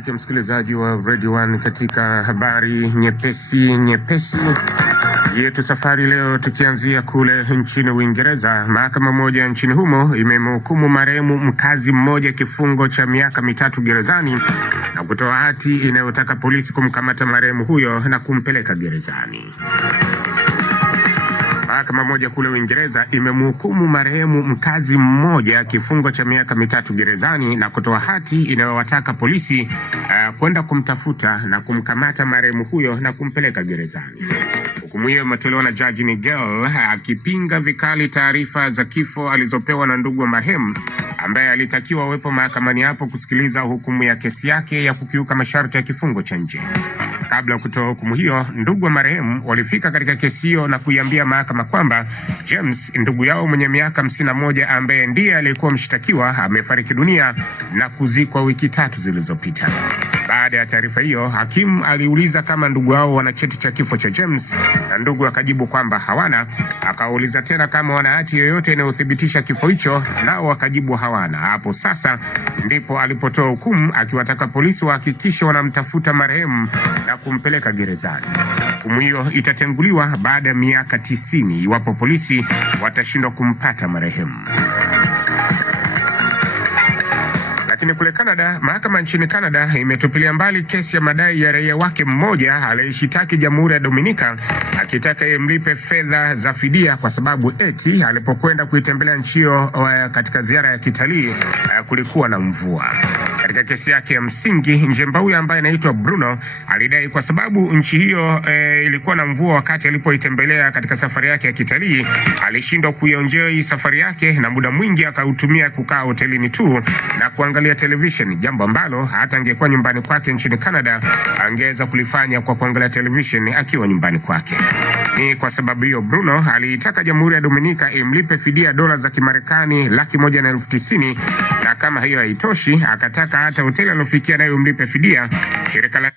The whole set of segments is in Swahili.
kualika msikilizaji wa Radio 1 katika habari nyepesi yetu safari leo, tukianzia kule nchini Uingereza. Mahakama moja nchini humo imemhukumu marehemu mkazi mmoja kifungo cha miaka 3 gerezani na kutoa hati inayotaka polisi kumkamata marehemu huyo na kumpeleka gerezani. Mahakama moja kule Uingereza imemhukumu marehemu mkazi mmoja kifungo cha miaka 3 gerezani na kutoa hati inayowataka polisi kwenda kumtafuta na kumkamata marehemu huyo na kumpeleka gerezani. Hukumu hiyo imetolewa na Jaji Nigel akipinga vikali taarifa za kifo alizopewa na ndugu wa marehemu ambaye alitakiwa awepo mahakamani hapo kusikiliza hukumu ya kesi yake ya kukiuka masharti ya kifungo cha nje. Kabla ya kutoa hukumu hiyo, ndugu wa marehemu walifika katika kesi hiyo na kuiambia mahakama kwamba James, ndugu yao mwenye miaka 51 ambaye ndiye aliyekuwa mshtakiwa, amefariki dunia na kuzikwa wiki 3 zilizopita. Baada ya taarifa hiyo, hakimu aliuliza kama ndugu hao wana cheti cha kifo cha James na ndugu akajibu kwamba hawana. Akauliza tena kama wana hati yoyote inayothibitisha kifo hicho, nao wakajibu hawana. Hapo sasa ndipo alipotoa hukumu akiwataka polisi wahakikishe wanamtafuta marehemu na kumpeleka gerezani. Hukumu hiyo itatenguliwa baada ya miaka 90 iwapo polisi watashindwa kumpata marehemu. Lakini kule Canada, mahakama nchini Canada imetupilia mbali kesi ya madai ya raia wake mmoja aliyeshitaki Jamhuri ya Dominika akitaka imlipe fedha za fidia kwa sababu eti alipokwenda kuitembelea nchi hiyo katika ziara ya kitalii kulikuwa na mvua. Katika kesi yake ya msingi, njemba huyo ambaye anaitwa Bruno alidai kwa sababu nchi hiyo ilikuwa na mvua wakati alipoitembelea katika safari yake ya kitalii, alishindwa kuenjoy safari yake na muda mwingi akautumia kukaa hotelini tu na kuangalia television, jambo ambalo hata angekuwa nyumbani kwake nchini Canada angeweza kulifanya kwa kuangalia television akiwa nyumbani kwake. Ni kwa sababu hiyo Bruno aliitaka Jamhuri ya Dominika imlipe fidia dola za Kimarekani 190,000, na kama hiyo haitoshi akataka hata hoteli alofikia nayo imlipe fidia. Shirika la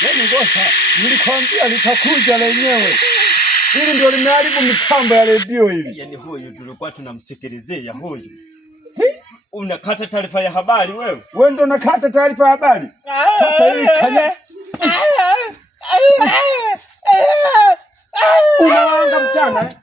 yani ngoja, nilikwambia litakuja lenyewe. Hili ndio limeharibu mitambo ya redio hili. Yani huyu tulikuwa tunamsikilizia huyu. Unakata taarifa ya habari wewe? Wewe ndio unakata taarifa ya habari. Sasa hili kanya. Unawanga mchana.